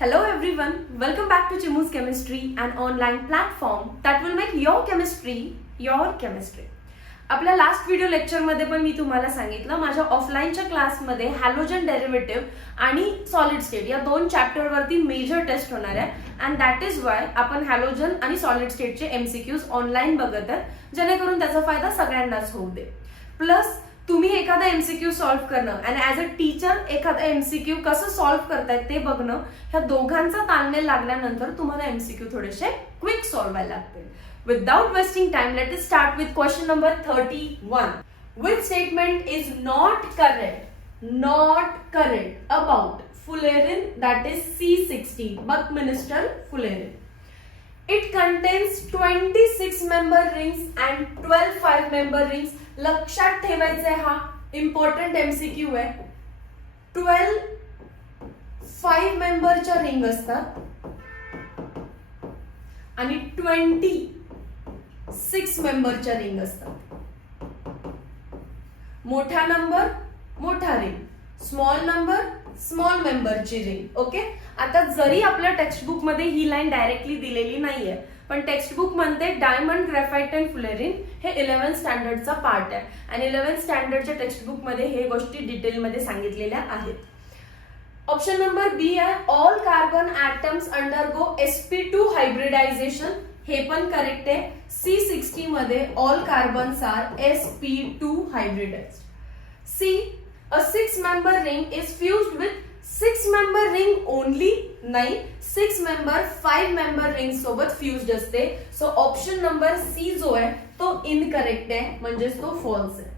Hello everyone, welcome back to Chimu's Chemistry, an online platform that will make your chemistry your chemistry. आपल्या last video लेक्चरमध्ये पण मी तुम्हाला सांगितलं माझ्या ऑफलाईनच्या क्लासमध्ये हॅलोजन डेरिव्हेटिव्ह आणि सॉलिड स्टेट या दोन चॅप्टरवरती मेजर टेस्ट होणार आहे अँड दॅट इज वाय आपण हॅलोजन आणि सॉलिड स्टेटचे एमसीक्यूज ऑनलाईन बघत आहे जेणेकरून त्याचा फायदा सगळ्यांनाच होऊ दे. प्लस तुम्ही एखादा एमसीक्यू सॉल्व्ह करणं आणि ऍज अ टीचर एखादा एमसीक्यू कसं सॉल्व्ह करतायत ते बघणं ह्या दोघांचा ताळमेळ लागल्यानंतर तुम्हाला एमसीक्यू थोडेसे क्विक सॉल्व्ह व्हायला लागतील. Without wasting time, let us start with question number 31. Which statement is not correct about fullerene, that is C16, Buckminster fullerene? It contains 26 member rings and 12 5 member rings. लक्षात ठेवायचे हा important MCQ आहे. 12 5 मेंबरच्या ring असतात आणि 26 मेंबरच्या ring असतात. मोठा number मोठा ring, small number small मेंबरची रिंग. ओके, आता जरी आपल्या टेक्स्टबुक मध्ये ही लाईन डायरेक्टली दिलेली नाहीये पण टेक्स्टबुक म्हणते डायमंड ग्रेफाइट अँड फुलेरिन हे 11th स्टँडर्डचा पार्ट आहे आणि 11th स्टँडर्डच्या टेक्स्टबुक मध्ये हे गोष्टी डिटेलमध्ये सांगितलेल्या आहेत. ऑप्शन नंबर बी आहे all carbon atoms undergo sp2 hybridization. हे पण करेक्ट आहे. C60 मध्ये all carbons are sp2 hybridized. See a 6 member ring is fused with 6 member ring only. नाही, 6 member 5 member ring सोबत फ्युज्ड असते. सो ऑप्शन नंबर सी जो आहे तो इनकरेक्ट आहे, म्हणजे तो फॉल्स आहे.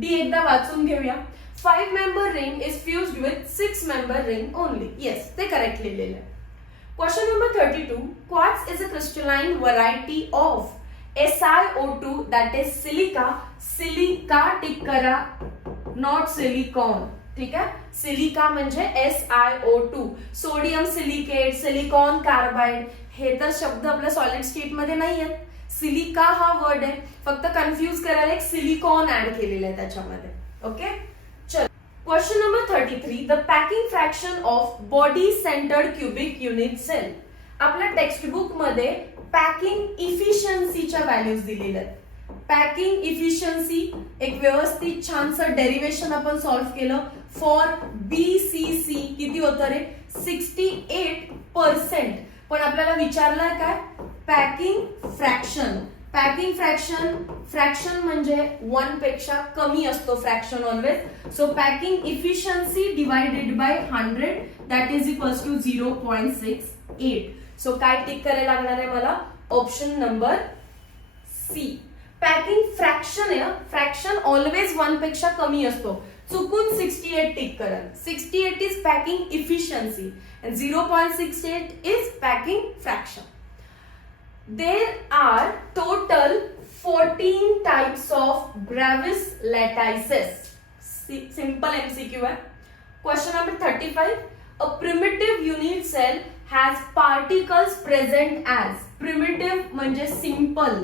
डी एकदा वाचून घेऊया. 5 member ring is fused with 6 member ring only. Yes, ते करेक्ट लिहिलेलं आहे. Question number 32. Quartz is a crystalline variety of SiO2, that is silica. Silica tick करा, not silicon. ठीक आहे, सिलिका म्हणजे SiO2. Sodium silicate, silicon carbide हे तर शब्द आपल्या सॉलिड स्टेट मध्ये नाही आहेत. सिलिका हा वर्ड आहे, फक्त कन्फ्युज करायला एक सिलिकॉन ऍड केलेलं आहे त्याच्यामध्ये. ओके, चल. Question number 33. The packing fraction of body centred cubic unit cell. आपल्या टेक्स्टबुक मध्ये पॅकिंग इफिशियन्सीच्या व्हॅल्यूज दिलेल्या आहेत. पॅकिंग इफिशियन्सी एक व्यवस्थित छानसं डेरिवेशन आपण सॉल्व्ह केलं. फॉर BCC किती होतं रे? 68%. पण आपल्याला विचारलंय काय? Packing fraction. पॅकिंग फ्रॅक्शन म्हणजे 1 पेक्षा कमी असतो fraction always. So packing efficiency divided by 100 that is equals to 0.68. So काय टिक करायला लागणार आहे मला? Option number C. Packing fraction आहे, फ्रॅक्शन ऑलवेज 1 पेक्षा कमी असतो. चुकून 68 टिक करा. 68 is packing efficiency and 0.68 is packing fraction. There are total 14 types of Gravis lattices. Simple MCQ है. Question number 35. A primitive unit cell has particles present as. Primitive म्हणजे simple.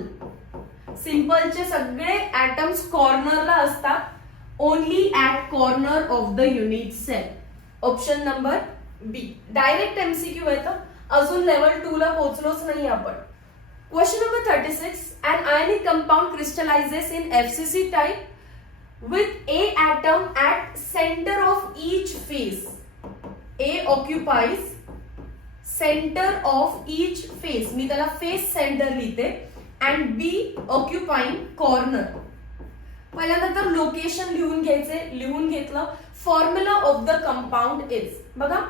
Simple चे सगळे atoms कॉर्नरला असतात. Only at corner of the unit cell. Option number B. Direct MCQ आहे, तर अजून level 2 ला पोहोचलोच नाही आपण. Question number 36. An ionic compound crystallizes in FCC type with A atom at center of each phase. A occupies center of each phase. मी त्याला face centre लिहिते and B occupying corner. पहिल्यांदा तर लोकेशन लिहून घेतलं. Formula of the compound is. बघा,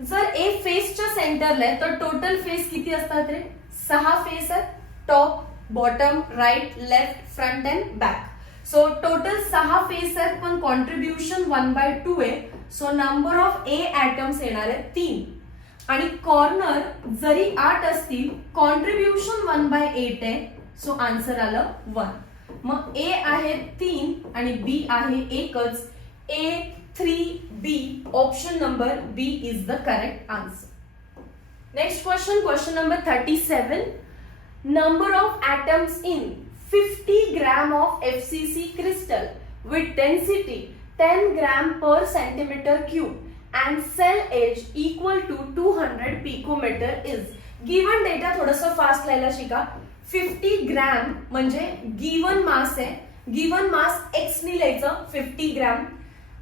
जर ए फेसच्या सेंटरला आहे तर टोटल फेस किती असतात रे? 6 फेस आहेत. Top, bottom, right, left, front and back. So total 6 face आहेत पण कॉन्ट्रीब्युशन 1/2 आहे. So number of a atoms येणार आहे 3 आणि कॉर्नर जरी 8 असतील कॉन्ट्रीब्युशन 1/8 आहे. सो आन्सर आलं 1. मग ए आहे 3 आणि बी आहे एकच. A3B. Option number B is the correct answer. Next question, question number 37. Number of atoms in 50 gram of FCC crystal with density 10 gram per centimeter cube and cell age equal to 200 picometer is. Given data थोडंसं fast लिहायला शिका. 50 gram म्हणजे given mass आहे. Given mass x ने लिहायचं 50 gram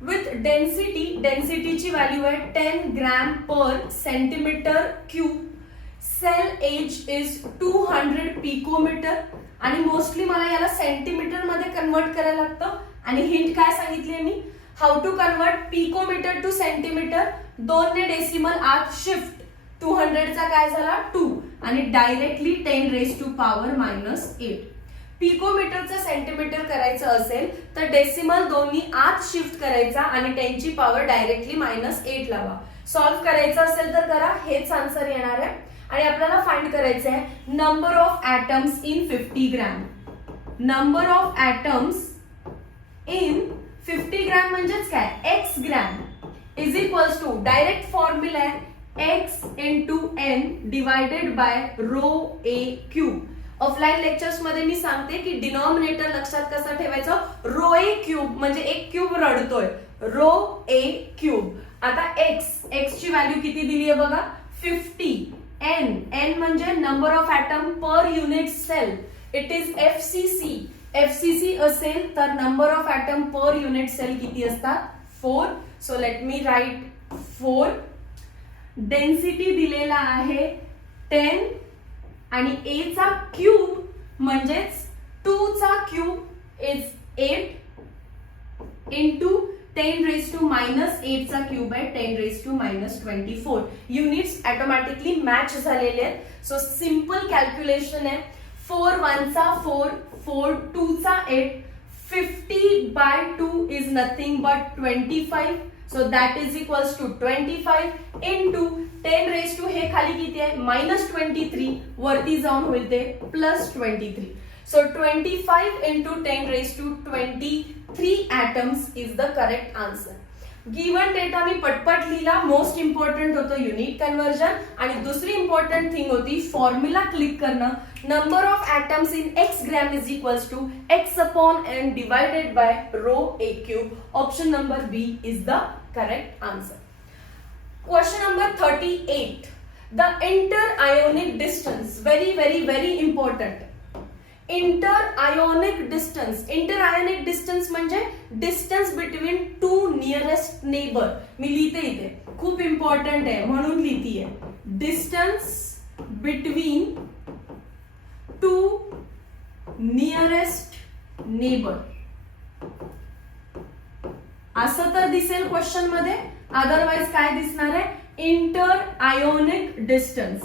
with डेन्सिटीची value आहे 10 gram per centimetre cube. Cell edge is 200 picometre आणि mostly मला याला सेंटीमीटर मध्ये कन्वर्ट करायला लागतं. आणि हिंट काय सांगितली मी, how to convert picometre to centimetre. 2 ने डेसिमल आत शिफ्ट, 200 चा काय झाला 2 आणि डायरेक्टली 10 रेज टू पॉवर -8. पिकोमीटरचं सेंटीमीटर करायचं असेल तर डेसिमल दोन्ही आत शिफ्ट करायचा आणि 10 ची पॉवर डायरेक्टली -8 लावा. सॉल्व्ह करायचं असेल तर करा, हेच आन्सर येणार आहे. आणि आपल्याला फाइंड करायचं आहे number of atoms in 50 gram. Number of atoms in 50 gram म्हणजेच काय x gram is equals to direct formula आहे x into n divided by rho a cube. Offline lectures मध्ये मी सांगते की डिनॉमिनेटर लक्षात कसं ठेवायचं, रो a क्यूब म्हणजे एक क्यूब रडतोय, रो a क्यूब. आता x ची व्हॅल्यू किती दिली आहे बघा 50. n म्हणजे number of atom per unit cell, it is FCC असेल तर number of atom per unit cell किती असतात 4. So let me write 4. Density दिलेला आहे 10 आणि a चा क्यूब म्हणजेच 2 चा cube is 8 into 10 raise to -8 चा क्यूब आहे 10 raise to -24. Units automatically match झालेले आहेत. सो सिंपल कॅल्क्युलेशन आहे. 4 1 चा 4, 4 2 चा 8, 50/2 is nothing but 25. So that is equals to 25 into 10 raise to हे खाली किती आहे -23, वरती जाऊन होईल ते +23. So 25 into 10 raised to 23 atoms is the correct answer. Given data मी पटपट लिहिला. मोस्ट इम्पॉर्टंट होतं युनिट कन्वर्जन आणि दुसरी इम्पॉर्टंट थिंग होती फॉर्म्युला क्लिक करणं. Number of atoms in x gram is equals to x/n divided by rho a cube. Option number B is the correct answer. Question number 38. The inter ionic distance, very important. Inter ionic distance म्हणजे distance between 2 nearest neighbour. मी लिहिते इथे, खूप important आहे म्हणून लिहितीये. Distance between 2 nearest neighbour असं तर दिसेल क्वेश्चन मध्ये, अदरवाइज काय दिसणार आहे इंटर आयोनिक डिस्टन्स.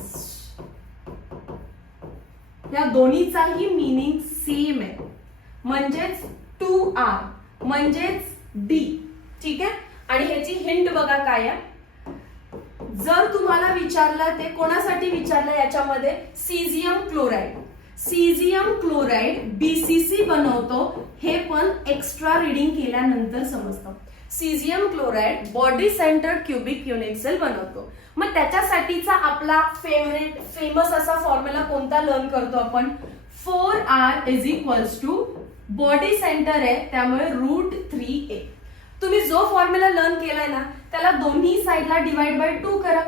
या दोन्हीचाही मीनिंग सेम आहे, म्हणजेच 2r म्हणजेच d. ठीक आहे. आणि ह्याची हिंट बघा काय आहे. जर तुम्हाला विचारलं, ते कोणासाठी विचारलं याच्यामध्ये, सीझियम क्लोराईड BCC बनवतो हे पण एक्स्ट्रा रीडिंग केल्यानंतर समजतं. Caesium chloride body centre cubic unit cell बनवतो. मग त्याच्यासाठीचा आपला फेमस असा फॉर्म्युला कोणता लर्न करतो आपण, 4r is equals to body centre आहे त्यामुळे √3a. तुम्ही जो फॉर्म्युला लर्न केलाय ना त्याला दोन्ही साइडला डिवाइड बाय 2 करा,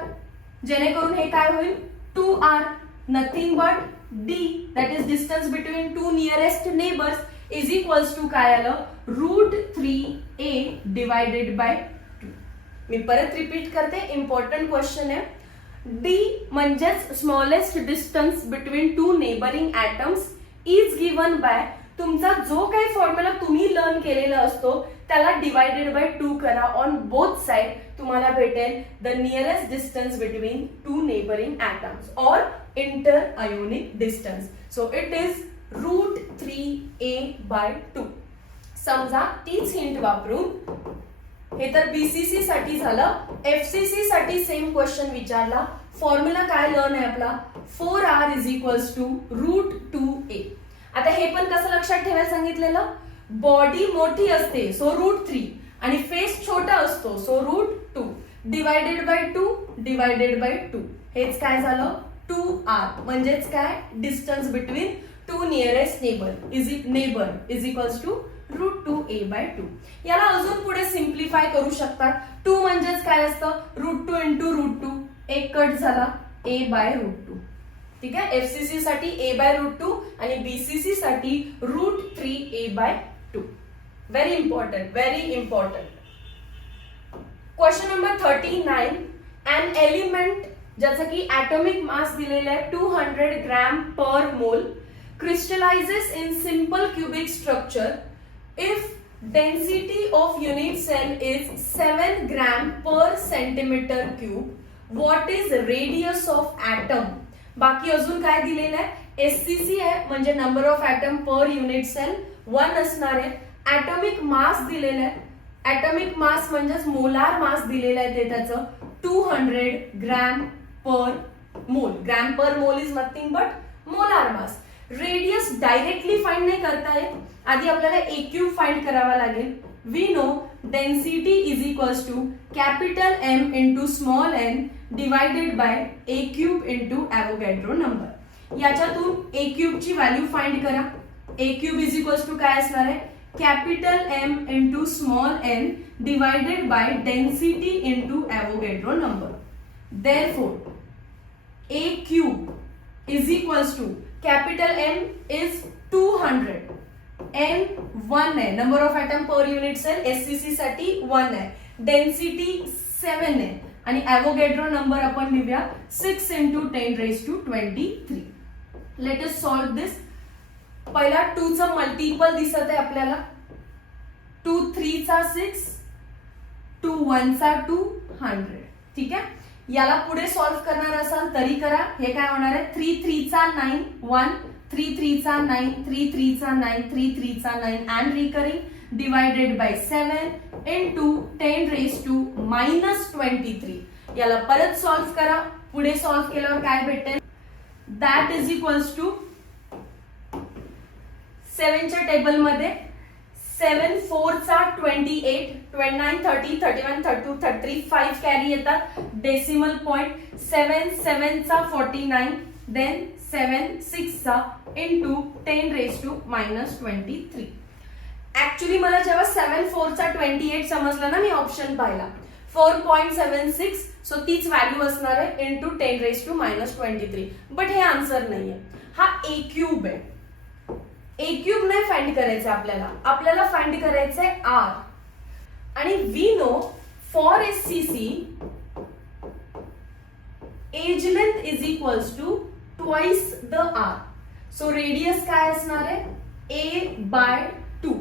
जेणेकरून हे काय होईल 2r nothing but d, that is distance between 2 nearest neighbours is equals to काय आलं √3a डिवाइडेड बाय 2. मी परत रिपीट करते, इम्पॉर्टंट क्वेश्चन आहे. d म्हणजेच smallest distance between 2 neighbouring atoms is given by, तुमचा जो काही फॉर्म्युला तुम्ही लर्न केलेला असतो त्याला डिवाइडेड बाय 2 करा ऑन बोथ साइड. तुम्हाला भेटेल the nearest distance between 2 neighbouring atoms और inter ionic distance. So it is √3a by 2. समजा तीच हिंट वापरून, हे तर BCC साठी झालं. FCC साठी सेम क्वेश्चन विचारला. फॉर्म्युला काय लर्न आहे आपला, 4r is equals to √2a. आता हे पण कसं लक्षात ठेवायला सांगितलेलं, बॉडी मोठी असते सो √3 आणि फेस छोटा असतो सो √2 डिवायडेड बाय 2. हेच काय झालं 2r म्हणजेच काय distance between 2 nearest neighbour is equals to √2a/2. याला अजून पुढे सिम्प्लिफाय करू शकतात. 2 म्हणजेच काय असतं, √2 इंटू √2, एक कट झाला a/√2. ठीक आहे, एफसीसी साठी a/√2 आणि बीसीसी साठी √3a/2. Very important, very important. Question number 39. अन एलिमेंट ज्याचं की ऍटॉमिक मास दिलेलं आहे 200 ग्रॅम पर मोल, crystallizes in simple cubic structure if density of unit cell is 7 gram per centimeter cube. What is radius of atom? बाकी अजून काय दिलेलं आहे, एससीसी आहे म्हणजे number of atom per unit cell 1 असणार आहे. ऍटॉमिक मास दिलेलं आहे, ऍटॉमिक मास म्हणजेच मोलार मास दिलेलं आहे ते त्याचं 200 ग्रॅम पर मोल. Gram per mole is nothing but molar mass. Radius directly find नाही करता येत, आधी आपल्याला ए क्यूब फाइंड करावा लागेल. We know density is equals to capital M into small n divided by a cube into Avogadro number. याच्यातून a cube ची value find करा. A cube is equals to काय असणार आहे, capital M into small n divided by density into Avogadro number. Therefore, A cube is equals to capital M is 200, N 1 है, number of atom per unit cell SCC साठी 1 है, density 7 है आणि Avogadro number आपण लिहूया 6 into 10 raised to 23. Let us solve this. पहिला 2 चा multiple दिसत आहे आपल्याला, 2 3 चा 6, 2 1 चा 200. ठीक आहे, याला पुढे सॉल्व करणार असाल तरी करा. हे काय होणार आहे, 3 3 चा 9 1, 3 3 चा 9, 3 3 चा 9, 3 3 चा 9 and recurring divided by 7 into 10 raise to -23. याला परत सॉल्व करा. पुढे सॉल्व केल्यावर काय भेटेल, दॅट इज इक्वल्स टू 7 च्या टेबल मध्ये 7 4 चा 28, 29 30 31 32 33 5 कॅरी येतात, डेसिमल पॉइंट 7 7 चा 49, देन 7 6 चा इंटू 10 रेज टू -23. ऍक्च्युली मला जेव्हा 7 4 चा 28 समजलं ना, मी ऑप्शन पाहिला 4.76, सो तीच व्हॅल्यू असणार आहे इंटू 10 रेज टू -23. बट हे आन्सर नाहीये, हा ए क्यूब आहे. ए क्यूब नाही फाइंड करायचं आपल्याला, आपल्याला फाइंड करायचंय आर. आणि we know for SCC edge length is equals to twice the r. So radius काय असणार आहे, a/2.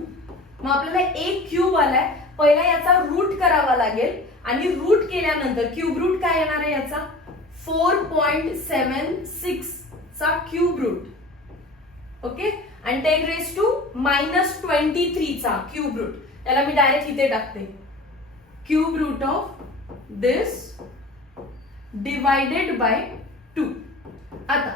मग आपल्याला ए क्यूब आलाय, पहिला याचा रूट करावा लागेल आणि रूट केल्यानंतर क्यूब रूट काय येणार आहे याचा 4.76 चा क्यूब रूट. ओके, आणि 10 रेज टू -23 चा क्यूब रूट. याला मी डायरेक्ट इथे टाकते, cube root of this divided by 2. आता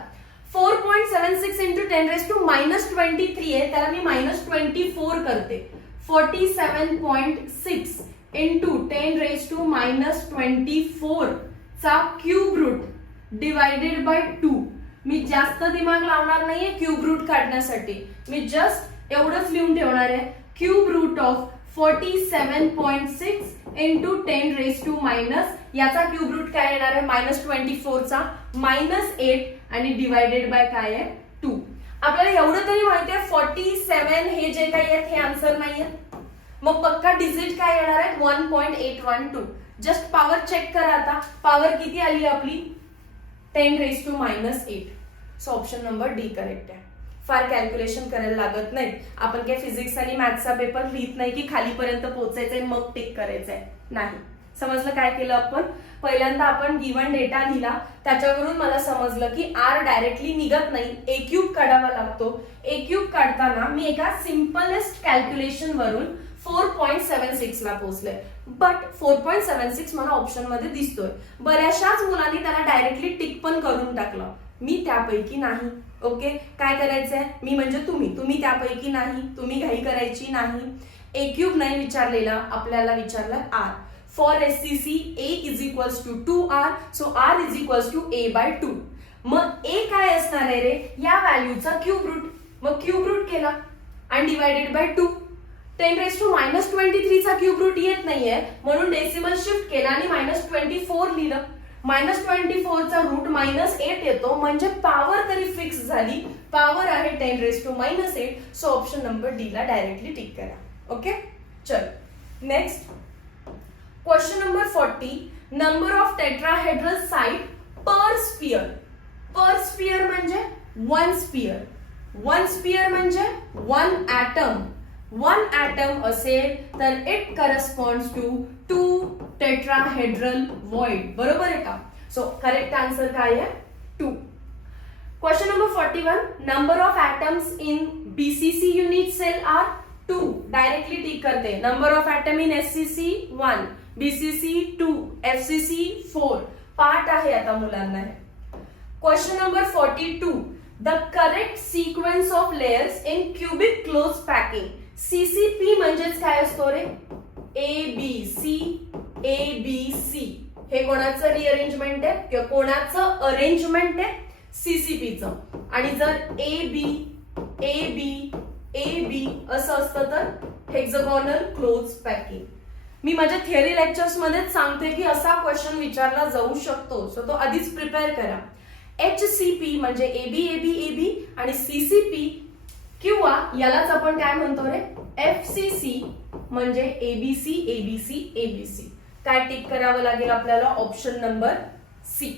4.76 इंटू 10 रेज टू -23 आहे, त्याला मी -24 करते. 47.6 इंटू 10 रेज टू -24 चा क्यूब रूट डिवाइडेड बाय 2. मी जास्त दिमाग लावणार नाहीये क्यूब रूट काढण्यासाठी, मी जस्ट एवढंच लिहून ठेवणार आहे, cube root of 47.6 into 10 raise to याचा क्यूब रूट काय येणार आहे -24 चा -8 आणि डिवाइडेड बाय काय आहे 2. आपल्याला एवढं तरी माहिती आहे 47 हे जे काही आहेत हे आन्सर नाहीये. मग पक्का डिजिट काय येणार आहे 1.812. जस्ट पॉवर चेक करा. आता पॉवर किती आली आपली 10 raise to -8. So option number D correct आहे. फार कॅल्क्युलेशन करायला लागत नाही. आपण काय फिजिक्स आणि मॅथ्सचा पेपर लिहित नाही की खालीपर्यंत पोहोचायचंय मग टिक करायचंय, नाही. समजलं काय केलं आपण, पहिल्यांदा आपण गिवन डेटा लिहिला, त्याच्यावरून मला समजलं की आर डायरेक्टली निघत नाही, ए क्यूब काढावा लागतो. ए क्यूब काढताना मी एका सिम्पलेस्ट कॅल्क्युलेशन वरून 4.76 ला पोहोचले. बट 4.76 मला ऑप्शन मध्ये दिसतोय. बऱ्याचशाच मुलांनी त्याला डायरेक्टली टिक पण करून टाकलं, मी त्यापैकी नाही. ओके, काय करायचंय, मी म्हणजे तुम्ही त्यापैकी नाही, तुम्ही घाई करायची नाही. ए क्यूब नाही विचारलेला, आपल्याला विचारलं r. For SCC a is equals to 2r, सो r is equals to a/2. मग ए काय असणार आहे रे, या व्हॅल्यूचा क्यूब रूट. मग क्यूब रूट केला आणि डिवाइडेड बाय 2. 10⁻23 चा क्यूब रूट येत नाहीये म्हणून डेसिमल शिफ्ट केला आणि -24 लिहिलं. -24 चा रूट -8 येतो म्हणजे पॉवर तरी फिक्स झाली. पॉवर आहे 10⁻8. सो ऑप्शन नंबर डी ला डायरेक्टली टिक करा. ओके, चलो next question number 40. Number of tetrahedral site per sphere. Per sphere म्हणजे वन स्फियर. वन स्फियर म्हणजे वन ॲटम. वन ॲटम असेल तर it corresponds to 2 tetrahedral void. बरोबर आहे का? सो करेक्ट आन्सर काय आहे? 2. Question number 41. Number of atoms in BCC unit cell are 2. Directly tick करते. Number of item in SCC 1, BCC 2, FCC 4. Part आहे आता मुलांना. Question number 42. The correct sequence of layers in cubic close packing. CCP म्हणजेच काय असतो रे? ABC. ABC हे कोणाचं rearrangement आहे किंवा कोणाचं अरेंजमेंट आहे? सीसीपीचं. आणि जर AB AB AB असं असतं तर हेक्सागोनल क्लोज पॅकिंग. मी माझ्या थिअरी लेक्चर्स मध्येच सांगते की असा क्वेश्चन विचारला जाऊ शकतो. सो तो आधीच प्रिपेअर करा. HCP म्हणजे AB AB AB आणि CCP किंवा यालाच आपण काय म्हणतो रे? FCC म्हणजे ABC ABC ABC. काय टिक करावं लागेल आपल्याला? Option number C.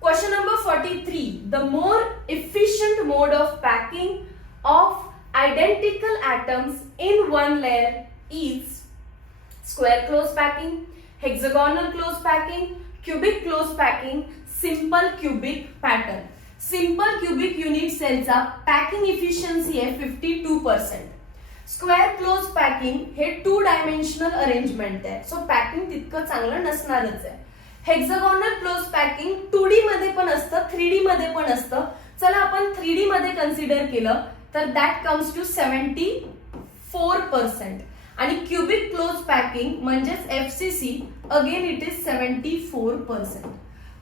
Question number 43. The more efficient mode of packing of identical atoms in one layer is square close packing, hexagonal close packing, cubic close packing, simple cubic pattern. Simple cubic unit सेलचा packing efficiency आहे 52%. Square close packing हे 2 dimensional arrangement आहे. So packing तितकं चांगलं नसणारच आहे. Hexagonal close packing 2D मध्ये पण असतं, 3D मध्ये पण असतं. चला आपण 3D मध्ये कन्सिडर केलं तर दॅट कम्स टू 74%. आणि क्यूबिक क्लोज पॅकिंग म्हणजेच FCC अगेन इट इज 74%.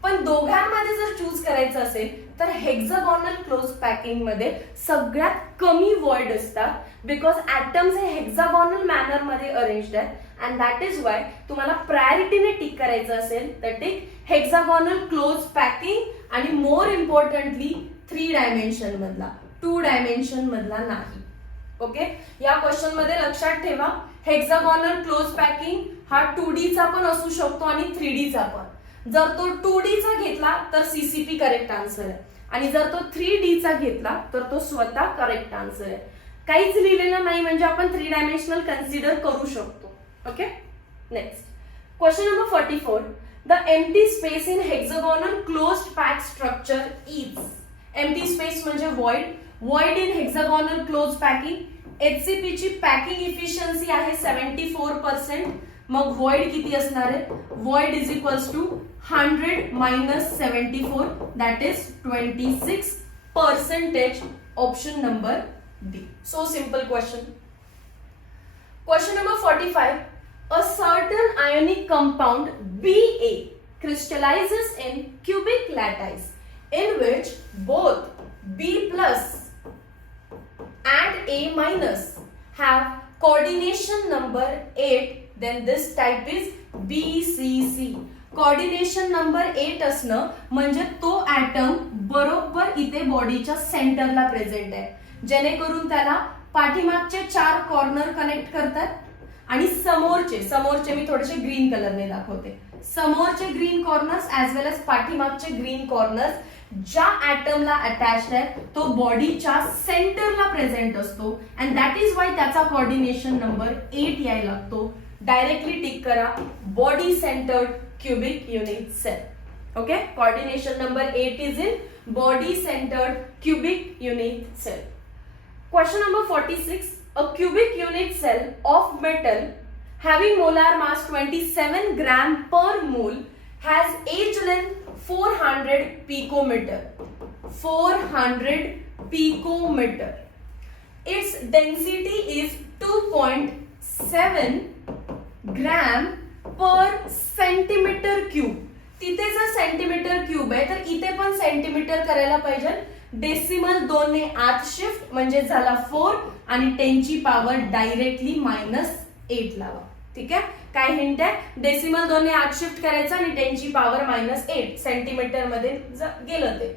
पण दोघांमध्ये जर चूज करायचं असेल तर हेक्सागोनल क्लोज पॅकिंग मध्ये सगळ्यात कमी वॉइड असतात बिकॉज ऍटम्स हे हेक्सागोनल मॅनर मध्ये अरेंज्ड आहेत अँड दॅट इज वाय तुम्हाला प्रायोरिटीने टिक करायचं असेल तर टिक हेक्सागोनल क्लोज पॅकिंग आणि मोर इम्पॉर्टंटली 3 डायमेन्शन मधला, 2 डायमेन्शन मधला नाही. ओके, या क्वेश्चन मध्ये लक्षात ठेवा हेक्सागोनल क्लोज पॅकिंग हा 2D चा पण असू शकतो आणि 3D चा पण. जर तो 2D चा घेतला तर CCP करेक्ट आन्सर आहे आणि जर तो 3D चा घेतला तर तो स्वतः करेक्ट आन्सर आहे. काहीच लिहिलेलं नाही म्हणजे आपण 3 डायमेन्शनल कन्सिडर करू शकतो. Okay, next question number 44. The empty space in hexagonal closed pack structure is. Empty space म्हणजे void. Void in hexagonal close packing. HCP ची पॅकिंग इफिशियन्सी आहे 74%. मग व्हॉइड किती असणार आहे? Void is equals to 100 - 74 that is 26%. Option number D. So simple question. Question number 45. A certain ionic compound Ba crystallizes in cubic lattice in which both B plus and A minus have coordination number 8. Then this type is BCC. Coordination number 8 असणं म्हणजे तो atom बरोबर इथे बॉडीच्या सेंटरला present आहे जेणेकरून त्याला पाठीमागचे 4 कॉर्नर कनेक्ट करतात आणि समोरचे मी थोडेसे ग्रीन कलरने दाखवते. समोरचे ग्रीन कॉर्नर्स ऍज वेल एज पाठीमागचे ग्रीन कॉर्नर्स ज्या ऍटमला अटॅच्ड आहे तो बॉडीच्या सेंटरला प्रेझेंट असतो अँड दॅट इज वाय त्याचा कोऑर्डिनेशन नंबर 8 यायला लागतो. डायरेक्टली टिक करा body centred cubic unit cell. Okay, coordination number 8 is in body centered cubic unit cell. Question number 46. A cubic unit cell of metal having molar mass 27 gram per mole has edge length 400 picometer. 400 picometer. Its density is 2.7 gram per centimetre cube. तिथे जर centimetre cube आहे तर इथे पण centimetre करायला पाहिजे. Decimal 2 ने आत शिफ्ट म्हणजे झाला 4 आणि 10 ची पॉवर डायरेक्टली -8 लावा. ठीक आहे. काय हिंट आहे, डेसिमल दोन्ही आत शिफ्ट करायचं आणि 10 ची पॉवर -8 सेंटीमीटर मध्ये गेलं ते.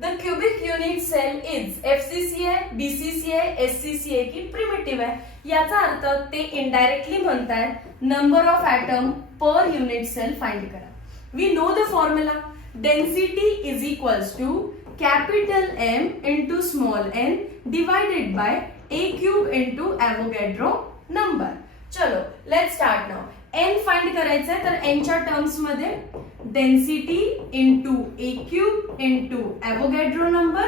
The cubic unit cell is FCC आहे, बीसीसी आहे, एससीसी आहे की प्रिमिटिव्ह आहे. याचा अर्थ ते इनडायरेक्टली म्हणतायत number of atom per unit cell find करा. We know the formula, density is equals to capital M into small n divided by a cube into Avogadro number. चलो let's start now. n find करायचं आहे तर n च्या terms मध्ये density into a cube into Avogadro number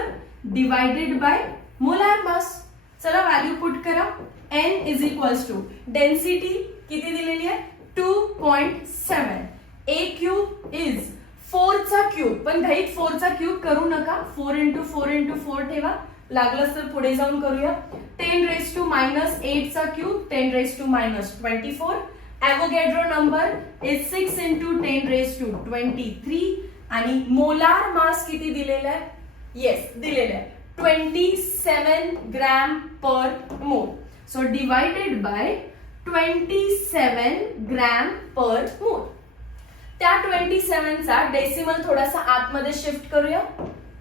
divided by molar mass. चला value put करा. n इज equals टू डेन्सिटी किती दिलेली आहे 2.7, a क्यूब इज 4 चा क्यूब, पण घाईत 4 चा क्यूब करू नका, 4 into 4 into 4 ठेवा, लागलंच तर पुढे जाऊन करूया. 10 raised to -8 चा cube 10 raised to -24. Avogadro number is 6 into 10 raised to 23 आणि मोलार मास किती दिलेला आहे, येस दिलेला आहे 27 ग्रॅम पर मोल. So divided by 27 gram per मोल. त्या 27 चा डेसिमल थोडासा आतमध्ये शिफ्ट करूया.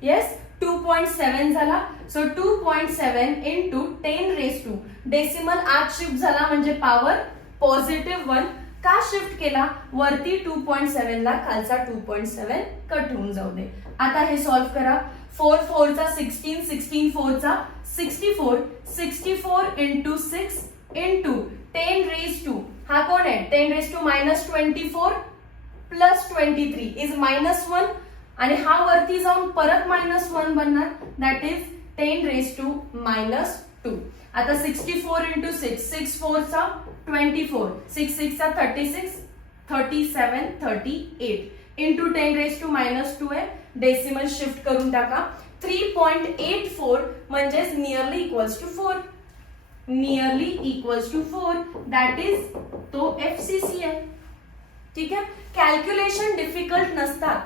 येस 2.7 झाला. So 2.7 into 10 raised to decimal आत शिफ्ट झाला म्हणजे पॉवर +1. का शिफ्ट केला, वरती 2.7 ला खालचा 2.7 कट होऊन जाऊ दे. आता हे सॉल्व्ह करा. 4 4 चा 16, 16 4 चा 64, 64 into 6 into 10 raised to हा कोण आहे 10 raised to -24 प्लस 23 इज -1 आणि हा वरती जाऊन परत -1 बनणार, दॅट इज 10 raised to -2. आता 64 into 6, 6 4 चा 24, 6 6 चा 36, 37 38 into 10 raised to -2 आहे. डेसिमल शिफ्ट करून टाका. 3.84 म्हणजेच nearly equals to 4, nearly equals to 4, that is तो एफसीसी आहे. ठीक आहे. कॅल्क्युलेशन डिफिकल्ट नसतात.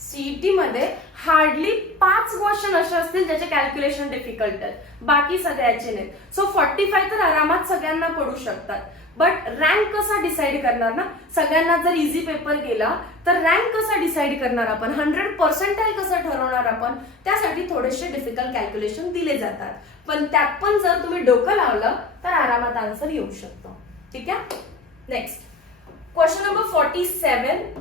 सीईटी मध्ये हार्डली 5 क्वेश्चन असे असतील ज्याचे कॅल्क्युलेशन डिफिकल्ट आहेत, बाकी सगळ्याचे नाही. सो 45 तर आरामात सगळ्यांना पडू शकतात. बट रँक कसा डिसाइड करणार ना, सगळ्यांना जर इझी पेपर गेला तर रँक कसा डिसाइड करणार आपण, 100% कसं ठरवणार आपण, त्यासाठी थोडेसे डिफिकल्ट कॅल्क्युलेशन दिले जातात. पण त्यात पण जर तुम्ही डोकं लावलं तर आरामात आन्सर येऊ शकतो. ठीक आहे. Next question number 47.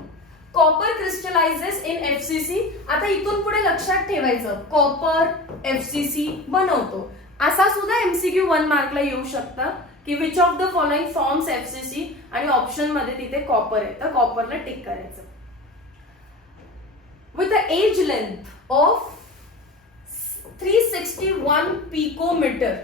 Copper crystallises in FCC. आता इथून पुढे लक्षात ठेवायचं, कॉपर एफसीसी बनवतो. असा सुद्धा एमसीक्यू 1 मार्कला येऊ शकतं की which of the following forms FCC आणि ऑप्शन मध्ये तिथे कॉपर आहे, तर कॉपरला टिक करायचं. With the edge length of 361 picometre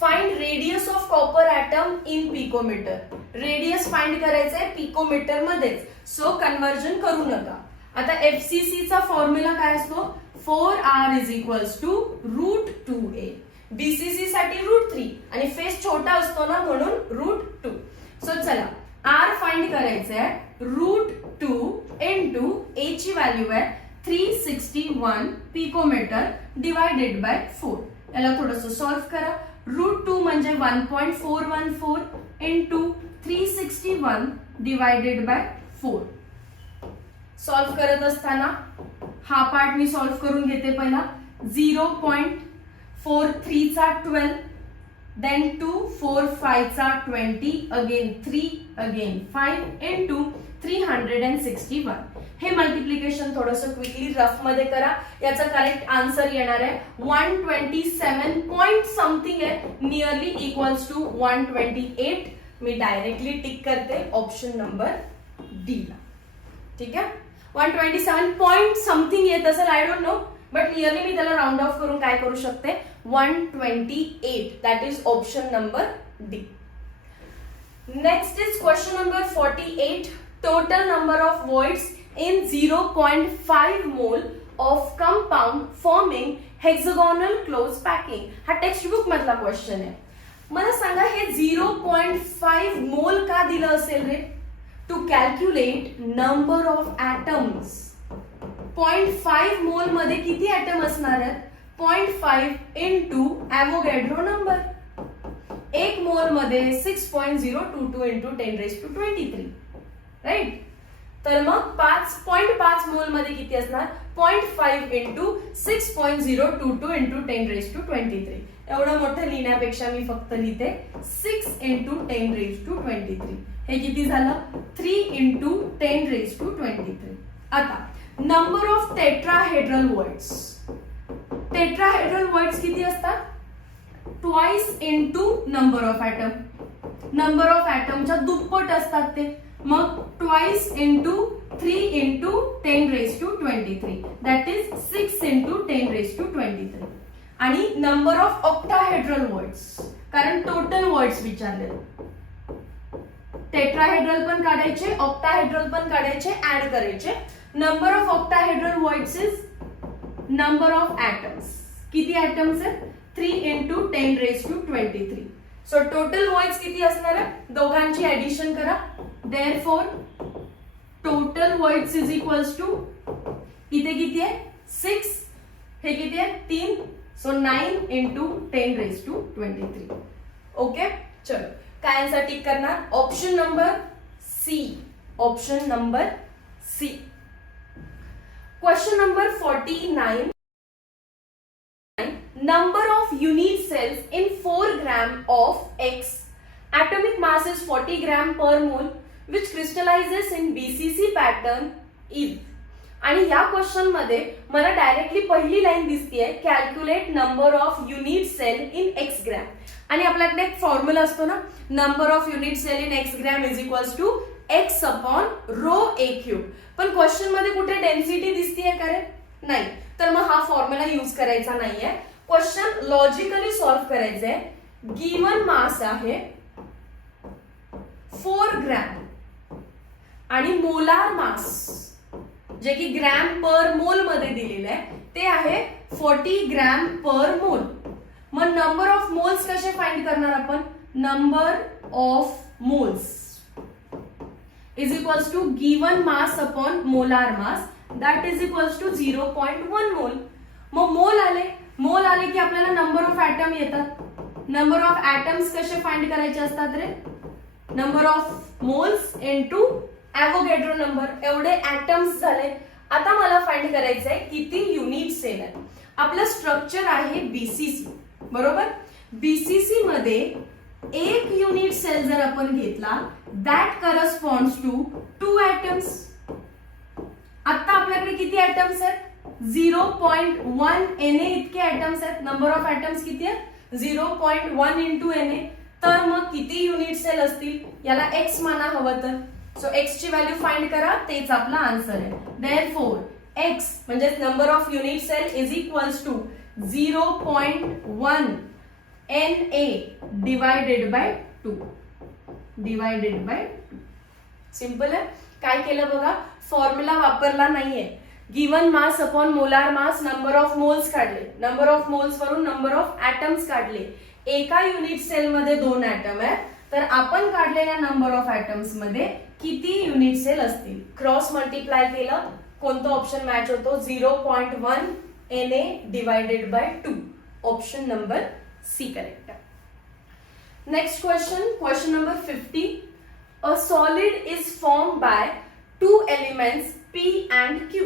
find radius of copper atom in picometre. Radius find करायचं आहे पिकोमीटर मध्येच, सो कन्वर्जन करू नका. आता एफसीसी चा फॉर्म्युला काय असतो, 4r is equals to √2a. BCC साठी √3 आणि फेस छोटा असतो ना म्हणून √2. सो चला r फाइंड करायचं आहे √2 into a ची व्हॅल्यू आहे 361 पिकोमीटर डिवाइडेड बाय 4. याला थोडंसं सॉल्व्ह करा. √2 म्हणजे 1.414 into 361 डिवाइडेड बाय 4. सॉल्व्ह करत असताना हा पार्ट मी सॉल्व्ह करून घेते. पहिला 0.43 चा 12, देन 2 4 5 चा 20, अगेन 3 अगेन 5 into 361. हे मल्टिप्लिकेशन थोडंसं क्विकली रफ मध्ये करा. याचा करेक्ट आन्सर येणार आहे 127 पॉइंट समथिंग आहे, नियरली इक्वल्स टू 128. मी डायरेक्टली टिक करते ऑप्शन नंबर डी ला. ठीक आहे. 127 पॉइंट समथिंग येत असेल, I don't know, but nearly मी त्याला राउंड ऑफ करून काय करू शकते 128. That is option number D. Next is question number 48. Total number of voids in 0.5 mole of compound forming hexagonal close packing. हा टेक्स्ट बुक मधला क्वेश्चन आहे. मला सांगा हे 0.5 मोल का दिलं असेल रे, to calculate number of atoms. 0.5 mole मध्ये किती ऍटम असणार आहेत, 0.5 इंटू ॲव्होगॅड्रो नंबर. 1 मोल मध्ये 6.022 इंटू 10⁻23, राईट. तर मग 5.5 मोल मध्ये किती असणार? 0.5 इंटू 6.022 इंटू 10⁻23. एवढं मोठं लिहिण्यापेक्षा मी फक्त लिहिते 6 इंटू 10⁻23. हे किती झालं? 3 इंटू 10⁻23. आता number of tetrahedral voids. Tetrahedral voids किती असतात? Twice into number of atom. Number of ॲटमच्या दुप्पट असतात ते. मग twice into 3 into 10⁻23, that is 6 into 10⁻23. आणि नंबर ऑफ ऑक्टाहेड्रल वर्ड्स, कारण टोटल वर्ड्स विचारले. टेट्राहेड्रल पण काढायचे, ऑक्टाहेड्रल पण काढायचे, ऍड करायचे. Number of octahedral voids is number of atoms. किती ॲटम्स आहेत? 3 इंटू 10⁻23. सो टोटल वर्ड्स किती असणार आहे? दोघांची ऍडिशन करा. Therefore total words is equals to, इथे किती आहे? 6, हे किती आहे? 3. So 9 into 10⁻23. ओके, चलो काय आन्सर टिक करणार? Option number C. Option number C. Question number 49. Number of unit cells in 4 gram of X. Atomic mass is 40 gram per mole, which crystallizes in BCC pattern is. आणि या question मध्ये मला directly पहिली line दिसतीये, calculate number of unit cell in X gram. आणि आपल्याकडे एक formula असतो ना, number of unit cell in X gram is equals to X upon rho a cube. पण क्वेश्चन मध्ये कुठे डेन्सिटी दिसतीये का रे? नाही. तर मग हा फॉर्म्युला यूज करायचा नाहीये. क्वेश्चन लॉजिकली सॉल्व करायचंय. गिवन मास आहे 4 ग्रॅम आणि मोलार मास जे की ग्रॅम पर मोल मध्ये दिलेलं आहे ते आहे 40 ग्रॅम पर मोल. मग नंबर ऑफ मोल्स कसे फाइंड करणार आपण? Number of moles is equals to given mass upon molar mass, that is equals to 0.1 mole. मग मोल आले की आपल्याला नंबर ऑफ ॲटम येतात. नंबर ऑफ ॲटम्स कसे फाइंड करायचे असतात रे? Number of moles into Avogadro number. एवढे ॲटम्स झाले. आता मला फाइंड करायचंय किती युनिट सेल आहे. आपलं स्ट्रक्चर आहे बीसीसी, बरोबर. बीसीसी मध्ये एक युनिट सेल जर आपण घेतला, दॅट करस्पॉन्ड्स टू 2 ॲटम्स. आता आपल्याकडे किती ॲटम्स आहेत? 0.1 Na इतके ॲटम्स आहेत. नंबर ऑफ ॲटम्स किती आहेत? 0.1 इंटू Na. तर मग किती युनिट सेल असतील? याला एक्स माना हवं तर. सो एक्स ची व्हॅल्यू फाइंड करा, तेच आपला आन्सर आहे. देअरफॉर एक्स म्हणजे number of unit cell is equals to 0.1 Na divided by 2. Divided by 2. Simple आहे. काय केलं बघा, फॉर्म्युला वापरला नाहीये. Given mass upon molar mass, number of moles काढले. नंबर ऑफ मोल्स वरून नंबर ऑफ ॲटम्स काढले. एका युनिट सेल मध्ये 2 ॲटम आहेत, तर आपण काढलेल्या नंबर ऑफ ॲटम्स मध्ये किती युनिट सेल असतील? क्रॉस मल्टिप्लाय केलं, कोणतं ऑप्शन मॅच होतो? 0.1 Na divided by 2. Option number C correct. Next question, question number 50. A solid is form by 2 elements P and Q.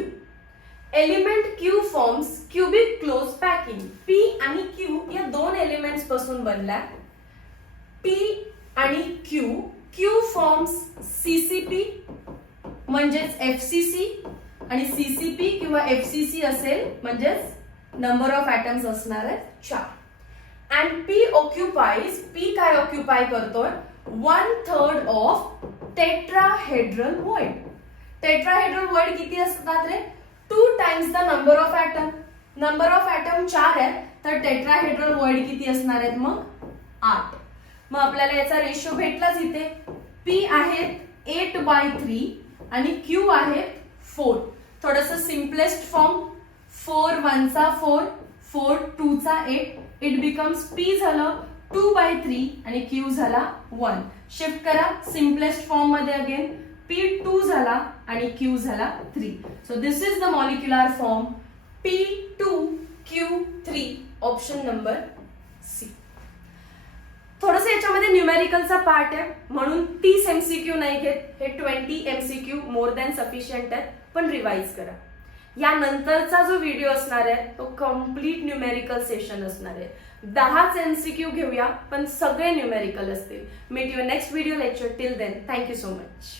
Element Q forms cubic close packing. P आणि Q या 2 elements पासून बनला. P आणि Q forms CCP म्हणजेच FCC, आणि CCP किंवा FCC असेल म्हणजेच नंबर ऑफ ॲटम्स असणार आहेत 4. अँड P ऑक्युपाईज, P काय ऑक्युपाय करतोय? 1/3 of tetrahedral void. Tetrahedral void किती असतात रे? 2 times the number of atom. Number of atom 4 आहेत, तर टेट्राहेड्रल वर्ड किती असणार आहेत मग? 8. मग आपल्याला याचा रेशो भेटलाच इथे. P आहेत 8/3 आणि Q आहेत 4. थोडस सिम्पलेस्ट फॉर्म, 4 1 चा 4, 4 2 चा 8. इट बिकम्स P झालं 2/3 आणि Q झाला 1. शिफ्ट करा सिम्पलेस्ट फॉर्म मध्ये अगेन. P2 झाला आणि Q झाला 3. So this is the molecular formula P2 Q3 option number C. थोडंसं याच्यामध्ये न्यूमेरिकलचा पार्ट आहे म्हणून 30 MCQ नाही घेत, हे 20 MCQ मोर दॅन सफिशियंट आहेत, पण रिवाइज करा. यानंतरचा जो व्हिडिओ असणार आहे तो कम्प्लीट न्यूमेरिकल सेशन असणार आहे. 10च MCQ घेऊया पण सगळे न्यूमेरिकल असतील. Meet your next video lecture. Till then thank you so much.